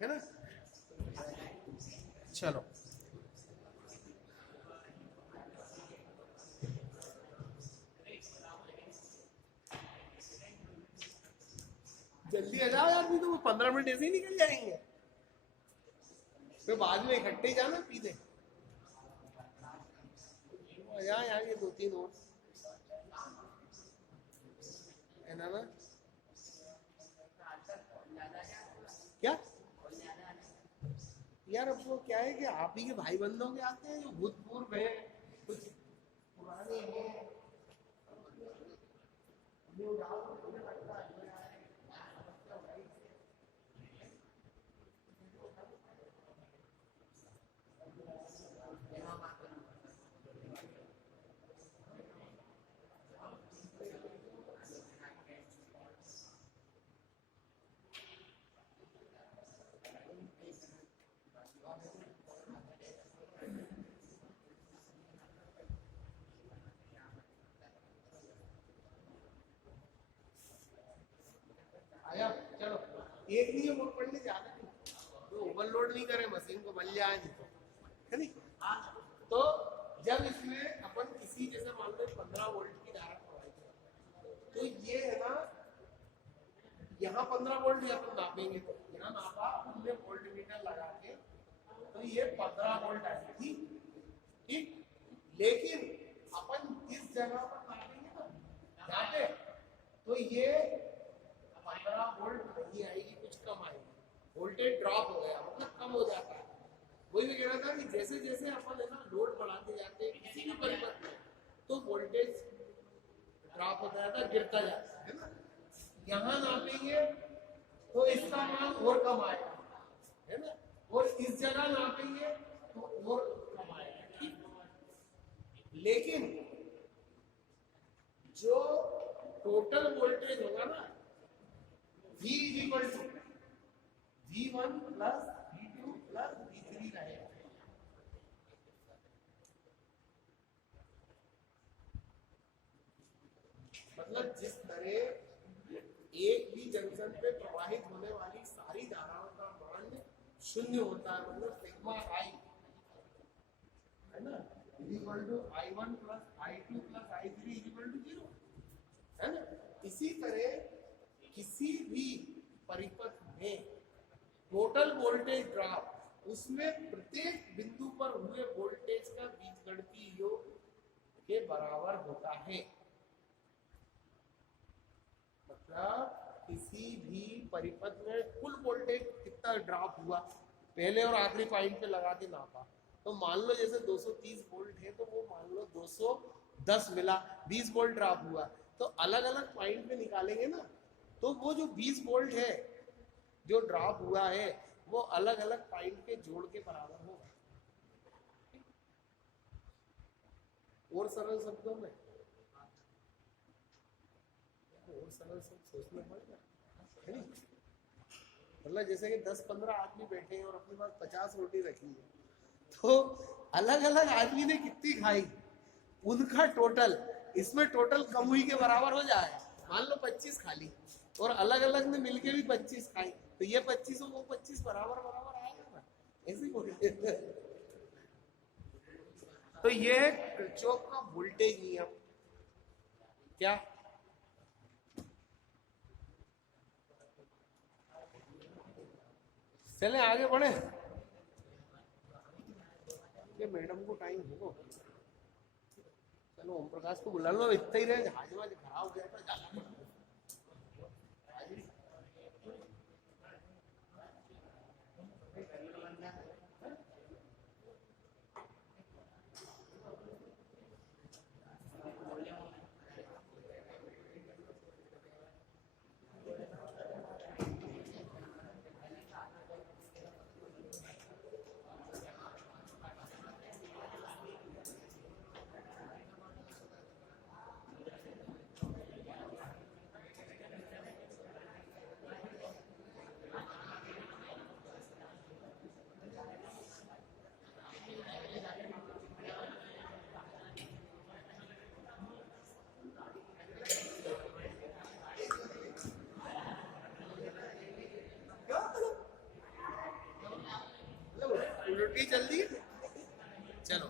है ना, चलो जल्दी आ जाओ यार, नहीं तो वो 15 मिनट ऐसे ही निकल जाएंगे, फिर बाद में इकट्ठे ही जाना पीने। यार ये 2-3 और है ना क्या यार। अब वो क्या है कि आप ही के भाई बंधों के आते हैं जो भूतपूर्व है, कुछ पुराने हैं, आया। चलो एक नियम और पढ़ने ज्यादा नहीं, तो ओवरलोड नहीं करे मशीन को, बन जाए नहीं तो, है नहीं। तो जब इसमें अपन किसी जैसे मान लो 15 वोल्ट की धारा प्रोवाइड करें, तो ये है ना, यहाँ 15 वोल्ट ये अपन नापेंगे, तो यहाँ नापा हमने वोल्ट मीटर लगा के, तो ये 15 वोल्ट आएगी, ठीक। लेकिन अपन इस जगह पर नापेंगे ना यहाँ पे, तो ये 15 वोल्ट नहीं आएगी, कुछ कम आएगी, वोल्टेज ड्रॉप हो गया, मतलब कम हो जाता है। वही मैं कह रहा था कि जैसे जैसे अपन है ना लोड बढ़ाते जाते हैं किसी भी परिपथ में, तो वोल्टेज ड्रॉप होता जाता है, गिरता जाता है ना। यहाँ नापेंगे तो इसका मान और कम आएगा, है ना, और इस जगह नापेंगे तो और कम आएगा, ठीक। लेकिन जो टोटल वोल्टेज होगा ना, V equal to V1 plus V2 plus V3 रहेगा। मतलब जिस तरह एक भी जंक्शन पे प्रवाहित होने वाली सारी धाराओं का मान शून्य होता है, मतलब सिग्मा आई है ना, equal to I1 plus I2 plus I3 equal to 0, है ना। इसी तरह किसी भी परिपथ में टोटल वोल्टेज ड्रॉप, उसमें प्रत्येक बिंदु पर हुए वोल्टेज का बीजगणितीय योग के बराबर होता है। किसी भी परिपथ में कुल वोल्टेज कितना ड्रॉप हुआ पहले और आखिरी पॉइंट पे लगा के नापा, तो मान लो जैसे 230 वोल्ट है तो वो मान लो 210 मिला, 20 वोल्ट ड्रॉप हुआ, तो अलग अलग पॉइंट पे निकालेंगे ना, तो वो जो 20 वोल्ट है जो ड्रॉप हुआ है वो अलग अलग पॉइंट के जोड़ के बराबर होगा। और सरल शब्दों में और सरल शब्द सोचना पड़ेगा, मतलब जैसे कि 10-15 आदमी बैठे हैं और अपने पास 50 रोटी रखी है, तो अलग अलग आदमी ने कितनी खाई, उनका टोटल इसमें टोटल कम हुई के बराबर हो जाए। मान लो 25 खा ली और अलग अलग ने मिलके भी 25 खाई, तो ये 25 और वो 25 बराबर बराबर आएगा ना, ऐसे बोलिए। तो ये है किरचॉफ का वोल्टेज नियम। क्या चले आगे बढ़े? ये मैडम को टाइम होगा, चलो ओम प्रकाश को बुला लो, इतना ही रहे, जहाज वहाज खराब हो गया था जाना। उल्टी जल्दी चलो।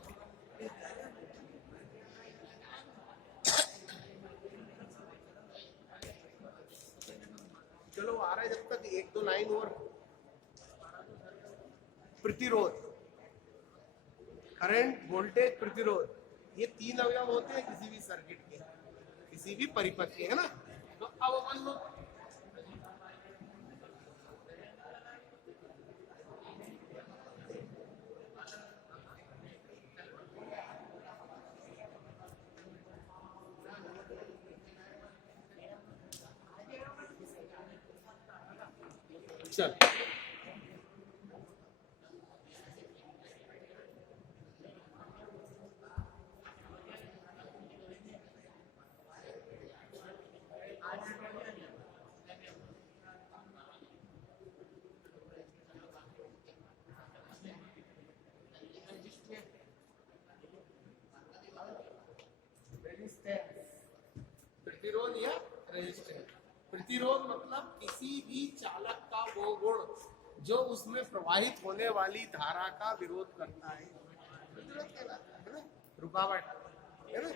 चलो आ रहा है, जब तक एक दो लाइन और। प्रतिरोध, करंट, वोल्टेज, प्रतिरोध, ये तीन अवयव होते हैं किसी भी सर्किट के, किसी भी परिपथ के, है ना। तो अब अपन लोग चल प्रतिरोध या रेजिस्टेंस। प्रतिरोध मतलब किसी भी चालक का वो गुण जो उसमें प्रवाहित होने वाली धारा का विरोध करता है, प्रतिरोध कहलाता है ना, रुकावट, है ना।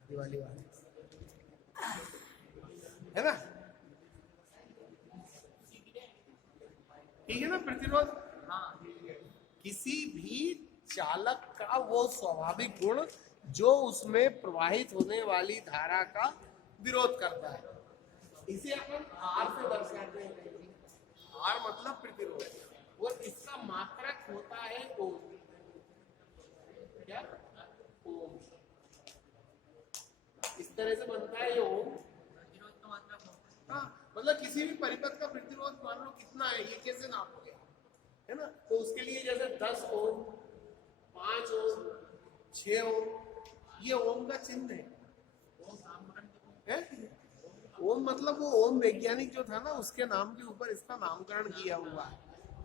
दिवाली वाले, है ना, ठीक है ना। प्रतिरोध किसी भी चालक का वो स्वाभाविक गुण जो उसमें प्रवाहित होने वाली धारा का विरोध करता है, इसे अपन आर से दर्शाते हैं। आर मतलब प्रतिरोध, और इसका मात्रक होता है ओम। क्या ओम, इस तरह से बनता है ये ओम। हाँ, मतलब किसी भी परिपथ का प्रतिरोध मान लो कितना है, ये कैसे नापोगे, है ना। तो उसके लिए जैसे 10 ओम, 5 ओम, 6 ओम, ये ओम का चिन्ह है। ओम मतलब वो ओम वैज्ञानिक जो था ना, उसके नाम के ऊपर इसका नामकरण किया हुआ है,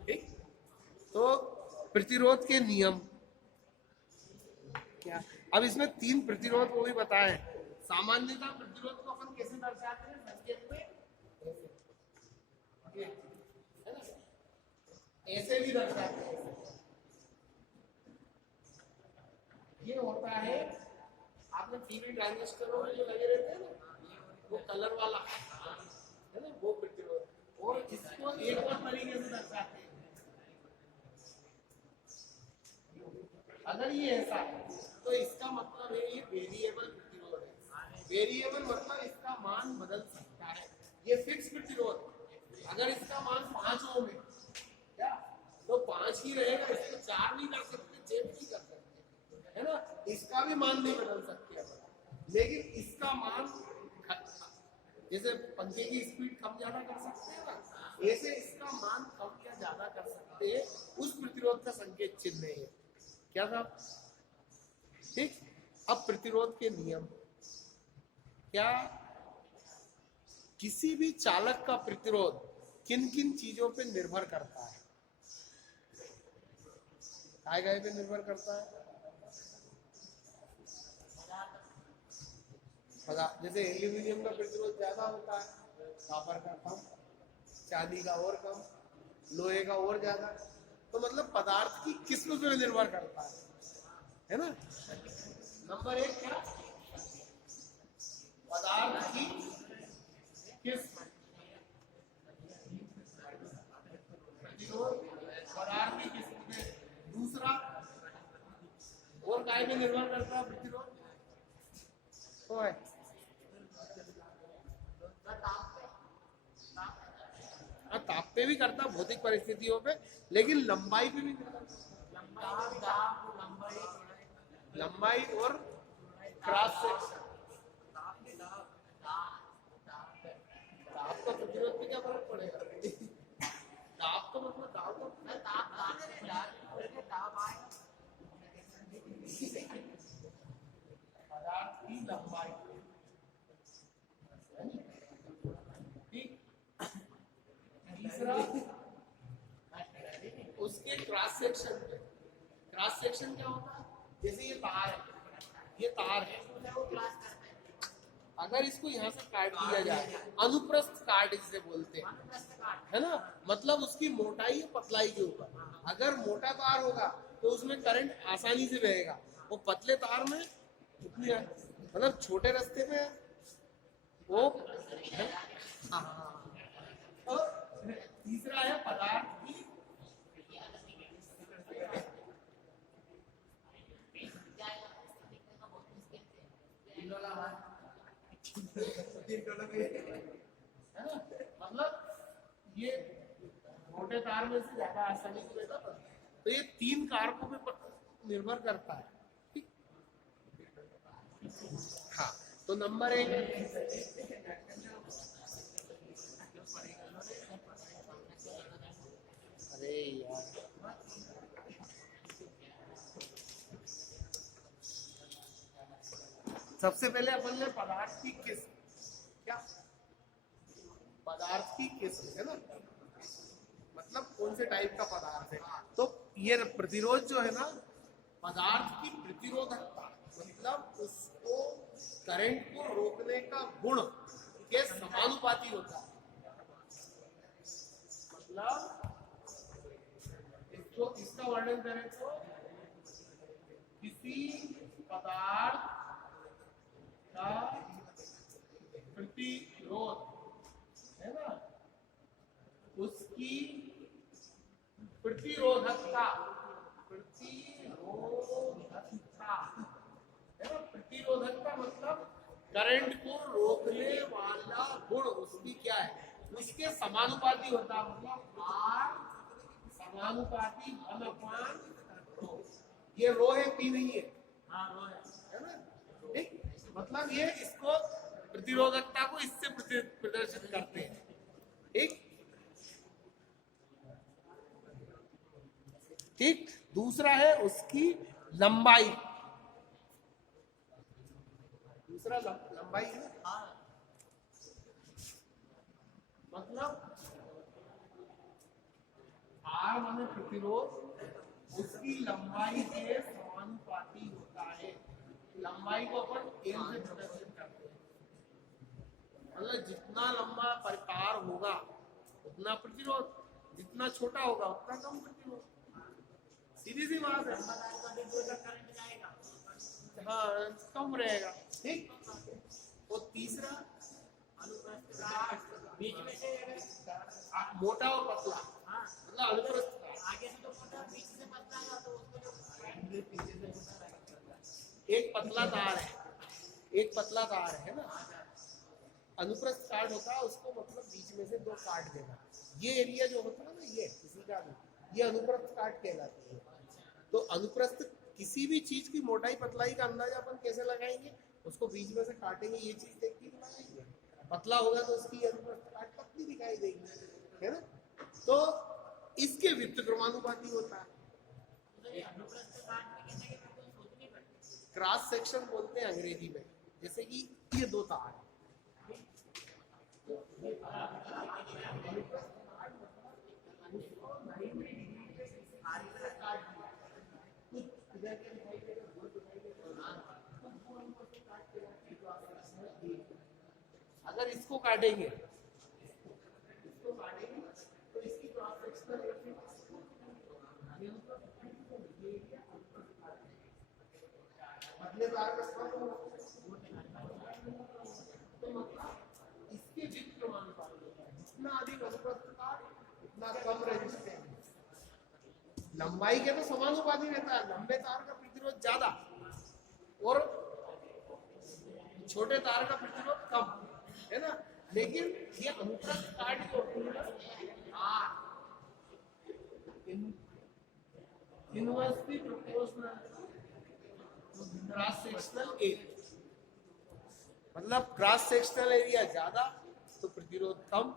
ठीक। तो प्रतिरोध के नियम क्या, अब इसमें 3 प्रतिरोध को भी बताएं। सामान्यतः प्रतिरोध को अपन कैसे दर्शाते हैं, संकेत में ऐसे भी दर्शाते हैं। ये होता है, आपने टीवी ट्रांजिस्टरों में जो लगे रहते हैं ना, वो कलर वाला है ना, वो प्रतिरोध। और इसको एक और तरीके से दर्शाते हैं, अगर ये ऐसा है तो इसका मतलब है ये वेरिएबल प्रतिरोध है। वेरिएबल मतलब इसका मान बदल सकता है। ये फिक्स प्रतिरोध है। अगर इसका मान 5 ओम है क्या, तो 5 ही रहेगा, इसको 4 नहीं कर सकते, 6 नहीं कर सकते, है ना। इसका भी मान नहीं बदल सकते, लेकिन इसका मान जैसे पंखे की स्पीड कम ज्यादा कर सकते हैं ना, ऐसे इसका मान कम या ज्यादा कर सकते हैं। उस प्रतिरोध का संकेत चिन्ह है क्या साहब, ठीक। अब प्रतिरोध के नियम, क्या किसी भी चालक का प्रतिरोध किन किन चीजों पे निर्भर करता है, काय पे निर्भर करता है। जैसे एल्यूमिनियम का प्रतिरोध ज्यादा होता है, कॉपर का कम, चांदी का और कम, लोहे का और ज्यादा। तो मतलब पदार्थ की किस्म पे निर्भर करता है ना। नंबर 1 क्या, पदार्थ की किस्म, प्रतिरोध पदार्थ की किस्म पे। दूसरा, और काय पे निर्भर करता है प्रतिरोध, तो है ताप पे भी करता, भौतिक परिस्थितियों पे, लेकिन लंबाई पे भी करता। लंबाई और क्रॉस सेक्शन। ताप का प्रतिरोध पे क्या फर्क पड़ेगा। ताप तो मतलब पदार्थ की लंबाई, ठीक। तीसरा, उसके क्रॉस सेक्शन पे। क्रॉस सेक्शन क्या होता है, जैसे ये तार है, ये तार है, अगर इसको यहाँ से काट दिया जाए, अनुप्रस्थ काट जिसे बोलते हैं, है ना, मतलब उसकी मोटाई और पतलाई के ऊपर। अगर मोटा तार होगा तो उसमें करंट आसानी से बहेगा, वो पतले तार में उतनी, मतलब छोटे रास्ते पे वो, हाँ। तो तीसरा है पदार्थ की, है ना, मतलब ये मोटे तार में से ज्यादा आसानी से बहेगा। तो ये 3 कारकों पे निर्भर करता है, ठीक। हाँ, तो नंबर 1, अरे यार, सबसे पहले अपन ने पदार्थ की किस्म, क्या पदार्थ की किस्म है ना, मतलब कौन से टाइप का पदार्थ है। तो ये प्रतिरोध जो है ना, पदार्थ की प्रतिरोधकता, मतलब उसको करंट को रोकने का गुण के समानुपाती होता है। मतलब इसको, इसका वर्णन करें तो किसी पदार्थ का प्रतिरोध है ना, उसकी प्रतिरोधकता, है ना। प्रतिरोधकता मतलब करंट को रोकने वाला गुण उसकी क्या है, उसके समानुपाती होता है। मतलब R समानुपाती 1/ρ। ये रो है, पी नहीं है, हाँ रो है ना, ठीक। मतलब ये इसको प्रतिरोधकता को इससे प्रदर्शित करते हैं, ठीक ठीक। दूसरा है उसकी लंबाई, दूसरा लंबाई है, मतलब R माने प्रतिरोध, उसकी लंबाई के समानुपाती होता है। लंबाई को अपन L से प्रदर्शित करते हैं, मतलब जितना लंबा तार होगा उतना प्रतिरोध, जितना छोटा होगा उतना कम प्रतिरोध, सीधी सी बात है। हाँ, कम रहेगा, ठीक। और तीसरा, बीच में से मोटा और पतला, मतलब अनुप्रस्थ, आगे से तो मोटा, पीछे से पतला, तो उसको एक पतला तार है, एक पतला तार है ना, अनुप्रस्थ काट होता है उसको मतलब बीच में से 2 काट देना। ये एरिया जो होता है ना, ये किसी का भी, ये अनुप्रस्थ काट कहलाती है। तो अनुप्रस्थ किसी भी चीज की मोटाई पतलाई का अंदाजा अपन कैसे लगाएंगे, उसको बीच में से काटेंगे, ये चीज देख के लगाएंगे। पतला होगा तो उसकी अनुप्रस्थ काट पतली दिखाई देगी, है ना। तो इसके वित्त क्रमानुपाती होता है। क्रॉस सेक्शन बोलते हैं अंग्रेजी में। जैसे कि ये 2 तार है, अगर इसको काटेंगे तो इसकी क्रॉस सेक्शनल इसके वित्त क्रमानुपाती होता है। जितना अधिक अनुप्रस्थ काट उतना कम रेजिस्टेंस। लंबाई के तो समानुपाती रहता है, लंबे तार का प्रतिरोध ज्यादा और छोटे तार का प्रतिरोध कम, है ना। लेकिन ये अनुप्रस्थ काट जो होती है inversely proportional cross sectional area, मतलब क्रॉस सेक्शनल एरिया ज्यादा तो प्रतिरोध कम,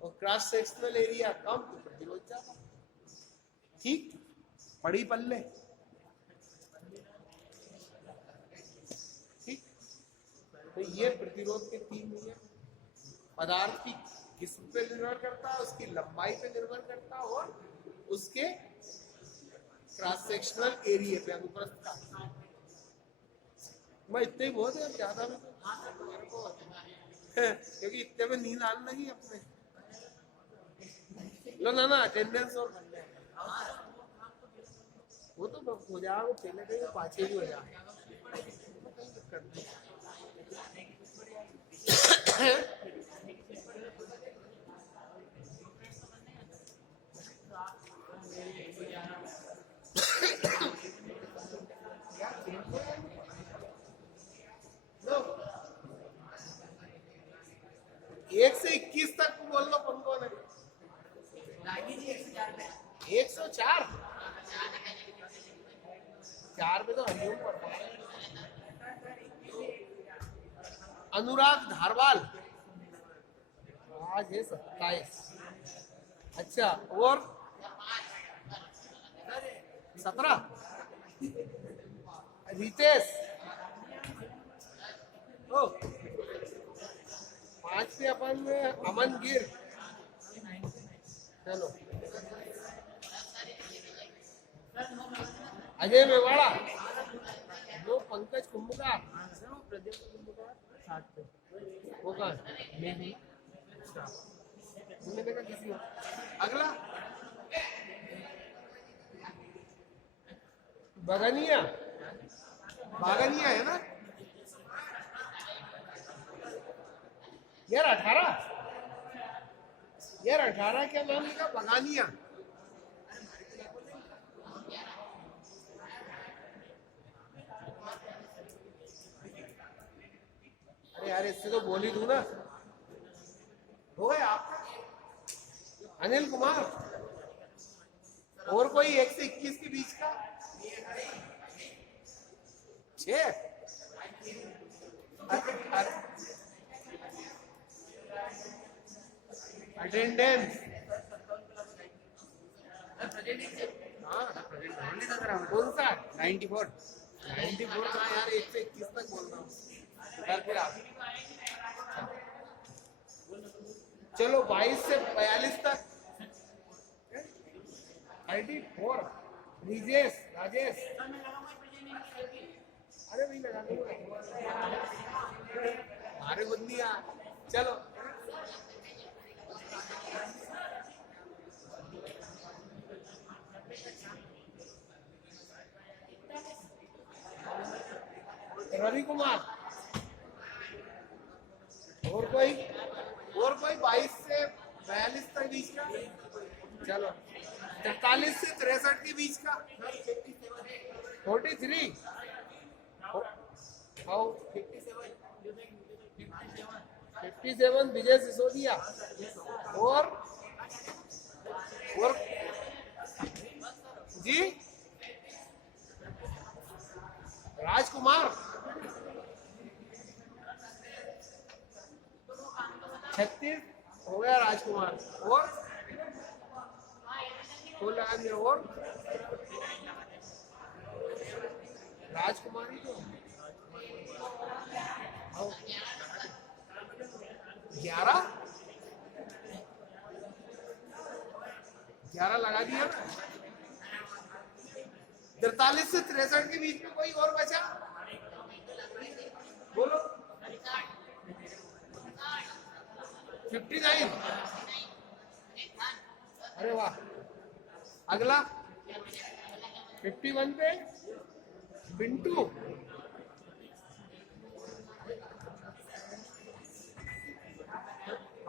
और क्रॉस सेक्शनल एरिया कम तो प्रतिरोध ज्यादा। ठीक, पड़ी पल्ले। ठीक, तो ये प्रतिरोध के 3 नियम। पदार्थ की किस पे निर्भर करता है, उसकी लंबाई पे निर्भर करता है और उसके क्रॉस सेक्शनल एरिया पे, अनुप्रस्थ का। मैं इतने ही बहुत है, ज्यादा में तो क्योंकि इतने में नींद आने लगी अपने। लो ना अटेंडेंस और वो तो हो जाएगा, वो पहले कहीं पाछे भी हो जाएगा। एक से 21 तक बोल लो, कौन कौन है? 104 4 में तो हरिओम पढ़ता है। अनुराग धारवाल आज है 27। अच्छा, और 17 रितेश। ओ 5 पे अपन अमन गिर। चलो, अजय मेवाड़ा, वो पंकज कुंभकार, प्रदीप कुंभकार 7 पे। वो कौन? नहीं, अच्छा, तुमने देखा किसी और? अगला बगनिया, बागनिया है ना यार। 18 क्या नाम लिखा? बगानिया। अरे यार, इससे तो बोल ही दूं ना। हो गया आपका? अनिल कुमार। और कोई 1 से 21 के बीच का? 6। अटेंडेंस। हाँ, कौन सा? 94 का यार, 1 से 21 तक बोल रहा हूँ। फिर आप चलो 22 से 42 तक। 34 राजेश। अरे भाई लगा दूंगा, अरे बुंदिया। चलो रवि कुमार। और कोई 22 से 42 तक बीच का? चलो 43 से 63 के बीच का? 43 हाउ 57. You think 57? 57 विजय सिसोदिया और जी राजकुमार 36 हो गया राजकुमार और फुल आदमी और राजकुमार ही तो 11 लगा दिया 43 से 63 के बीच में कोई और बचा बोलो 59 अरे वाह अगला 51 पे पिंटू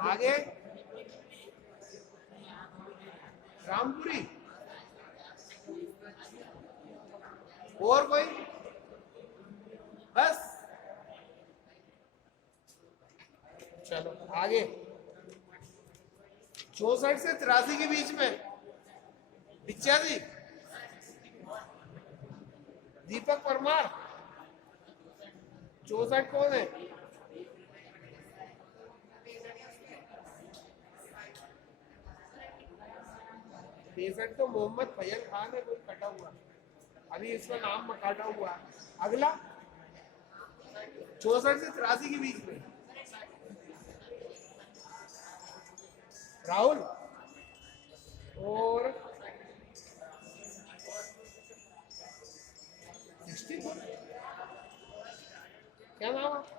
आगे रामपुरी और कोई बस चलो आगे 64 से 83 के बीच में 85 दीपक परमार 64 कौन है तिरसठ तो मोहम्मद फैयल खान है कोई कटा हुआ अभी इसका नाम काटा हुआ अगला 64 से 83 के बीच में राहुल और 64 क्या नाम है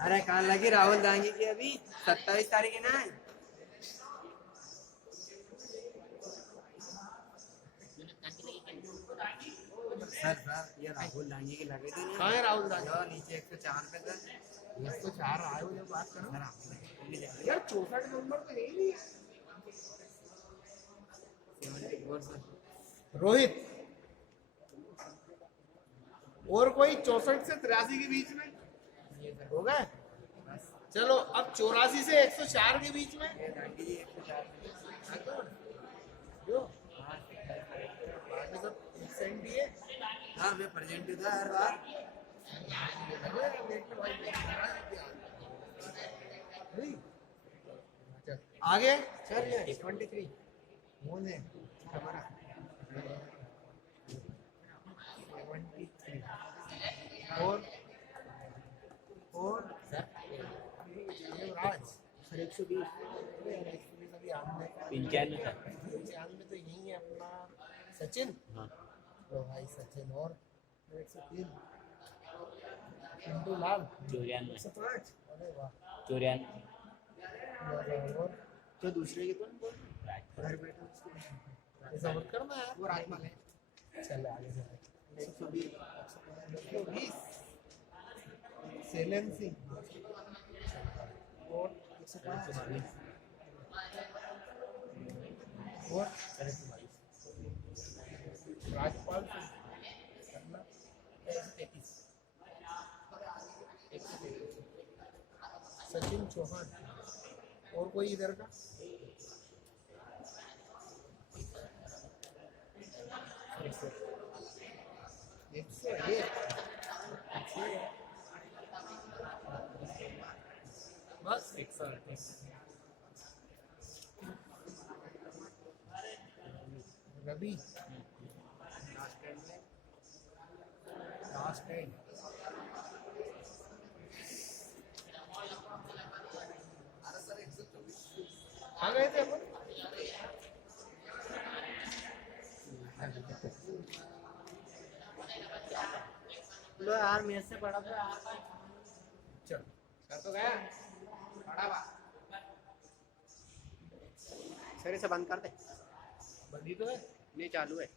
अरे कहाँ लगी राहुल गांधी की अभी 27 तारीख है ना सर ये राहुल गांधी की लगी थी कहाँ है राहुल गांधी ना नीचे 104 पे सर 104 आए हो जब बात करो सर यार 64 नंबर तो यही नहीं है 74 सर रोहित और कोई 64 से 83 के बीच में हो गए चलो अब 84 से 104 के बीच में ये गांधी जी 104 जो हाँ बाकी सब एब्सेंट ही है हाँ मैं प्रेजेंट था हर बार आगे चल 23 कौन है हमारा 73 और देवराज सर 120 पंचानवे था में तो यही है अपना सचिन हाँ तो भाई सचिन और 103 पिंटू लाल 94 105 अरे वाह 94 और तो दूसरे की तो नहीं बोल घर बैठे ऐसा मत करना यार वो राजमहल है चल आगे चल 120 सेलन सिंह और 105 और राजपाल सिंह 133 सचिन चौहान और कोई इधर का? एक सौ एक। बस 138 रवि लास्ट टाइम आ गए थे अपन। लो यार मेरे से बड़ा तो यार चल कर तो गया बड़ा बा सर इसे बंद कर दे बंदी तो है। नहीं चालू है